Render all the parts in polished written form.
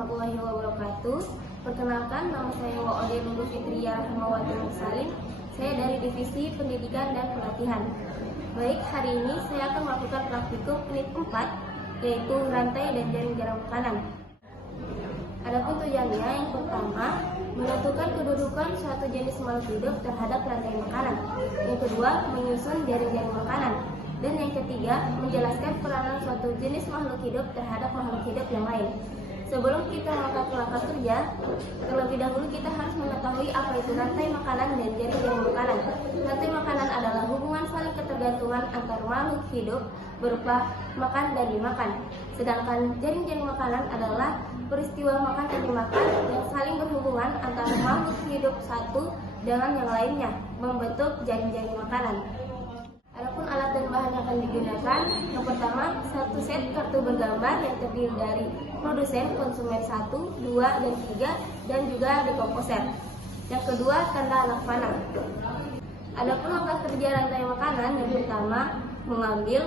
warahmatullahi wabarakatuh. Perkenalkan, nama saya Wa'ode Lulu Fitria Rahmawati Mursalin. Saya dari Divisi Pendidikan dan Pelatihan. Baik, hari ini saya akan melakukan praktikum unit 4, yaitu rantai dan jaring-jaring makanan. Adapun tujuannya, yang pertama, menentukan kedudukan suatu jenis makhluk hidup terhadap rantai makanan. Yang kedua, menyusun jaring-jaring makanan. Dan yang ketiga, menjelaskan peranan suatu jenis makhluk hidup terhadap makhluk hidup yang lain. Sebelum kita melakukan langkah kerja, terlebih dahulu kita harus mengetahui apa itu rantai makanan dan jaring-jaring makanan. Rantai makanan adalah hubungan saling ketergantungan antar makhluk hidup berupa makan dan dimakan. Sedangkan jaring-jaring makanan adalah peristiwa makan dan dimakan yang saling berhubungan antara makhluk hidup satu dengan yang lainnya, membentuk jaring-jaring makanan. Adapun alat dan bahan yang akan digunakan, yang pertama, satu set kartu bergambar yang terdiri dari produsen, konsumen 1, 2, dan 3, dan juga dekomposer. Yang kedua, tanda anak panah. Adapun langkah kerja rantai makanan, yang pertama, mengambil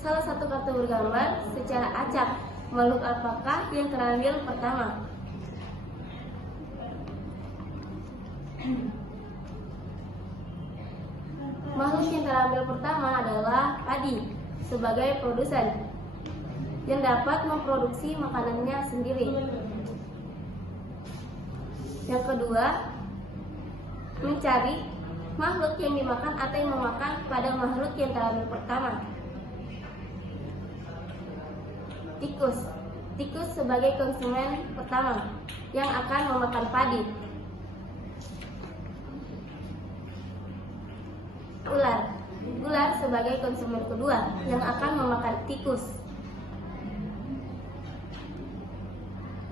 salah satu kartu bergambar secara acak. Makhluk apakah yang terambil pertama? Makhluk yang terambil pertama adalah padi sebagai produsen yang dapat memproduksi makanannya sendiri. Yang kedua, mencari makhluk yang dimakan atau yang memakan pada makhluk yang terambil pertama. Tikus sebagai konsumen pertama yang akan memakan padi. Ular sebagai konsumen kedua yang akan memakan tikus.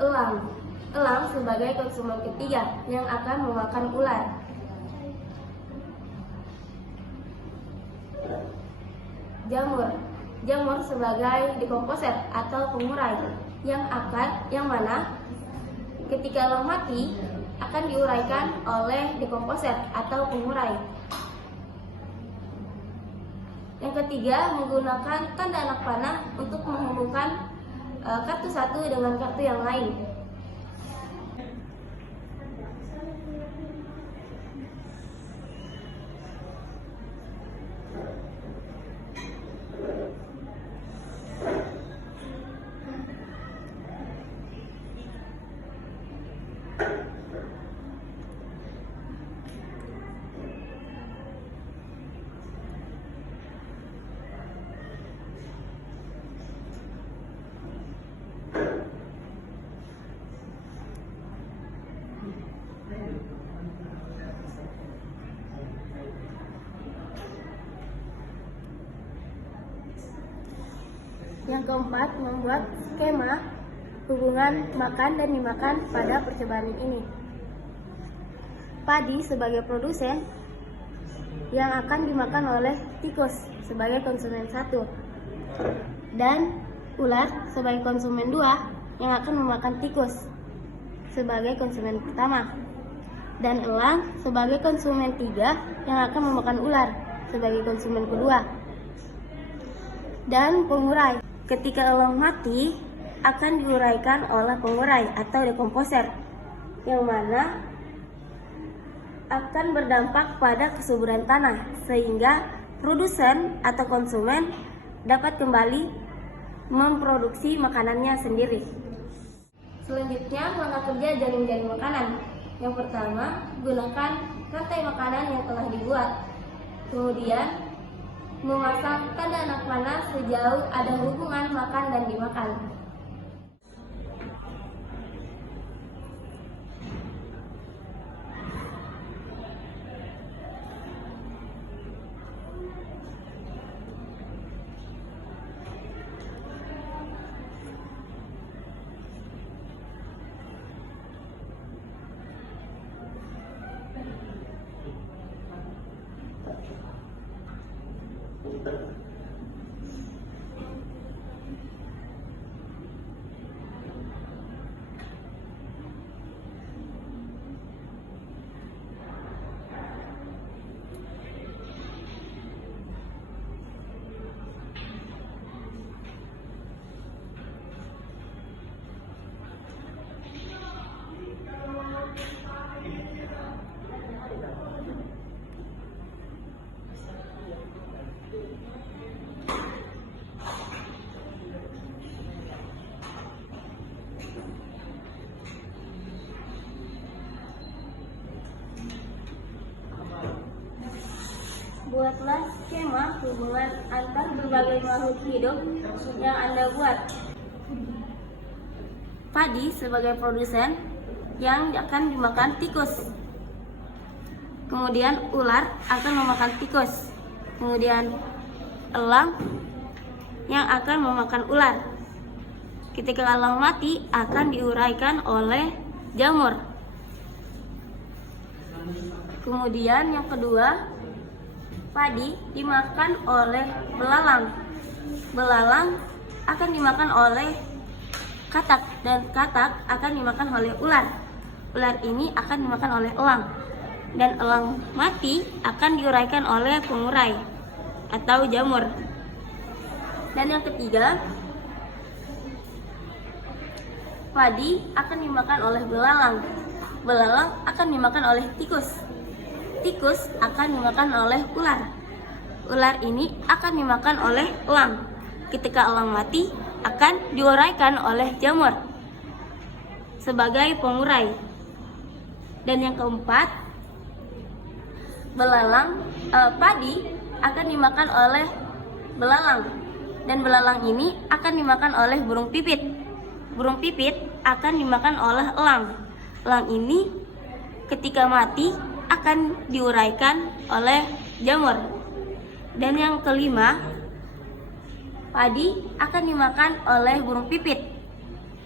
Elang sebagai konsumen ketiga yang akan memakan ular. Jamur sebagai dekomposer atau pengurai yang mana ketika elang mati akan diuraikan oleh dekomposer atau pengurai. Yang ketiga, menggunakan tanda anak panah untuk menghubungkan kartu satu dengan kartu yang lain. Yang keempat, membuat skema hubungan makan dan dimakan pada percobaan ini. Padi sebagai produsen yang akan dimakan oleh tikus sebagai konsumen 1, dan ular sebagai konsumen 2 yang akan memakan tikus sebagai konsumen pertama, dan elang sebagai konsumen 3 yang akan memakan ular sebagai konsumen kedua. Dan pengurai, ketika elang mati akan diuraikan oleh pengurai atau dekomposer, yang mana akan berdampak pada kesuburan tanah sehingga produsen atau konsumen dapat kembali memproduksi makanannya sendiri. Selanjutnya, langkah kerja jaring-jaring makanan. Yang pertama, gunakan rantai makanan yang telah dibuat. Kemudian, memasang tanda anak panah sejauh ada hubungan makan dan dimakan. Buatlah skema hubungan antar berbagai makhluk hidup yang Anda buat. Padi sebagai produsen yang akan dimakan tikus. Kemudian ular akan memakan tikus. Kemudian elang yang akan memakan ular. Ketika elang mati akan diuraikan oleh jamur. Kemudian yang kedua, padi dimakan oleh belalang. Belalang akan dimakan oleh katak dan katak akan dimakan oleh ular. Ular ini akan dimakan oleh elang. Dan elang mati akan diuraikan oleh pengurai atau jamur. Dan yang ketiga, padi akan dimakan oleh belalang. Belalang akan dimakan oleh tikus. Tikus akan dimakan oleh ular. Ular ini akan dimakan oleh elang. Ketika elang mati akan diuraikan oleh jamur sebagai pengurai. Dan yang keempat, padi akan dimakan oleh belalang. Dan belalang ini akan dimakan oleh burung pipit. Burung pipit akan dimakan oleh elang. Elang ini ketika mati akan diuraikan oleh jamur. Dan yang kelima, padi akan dimakan oleh burung pipit.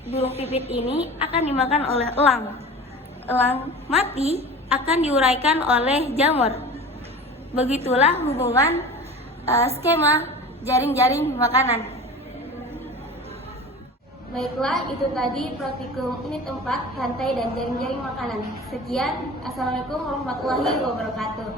Burung pipit ini akan dimakan oleh elang. Elang mati akan diuraikan oleh jamur. Begitulah hubungan skema jaring-jaring makanan. Baiklah, itu tadi praktikum unit 4, rantai dan jaring-jaring makanan. Sekian, Assalamualaikum warahmatullahi wabarakatuh.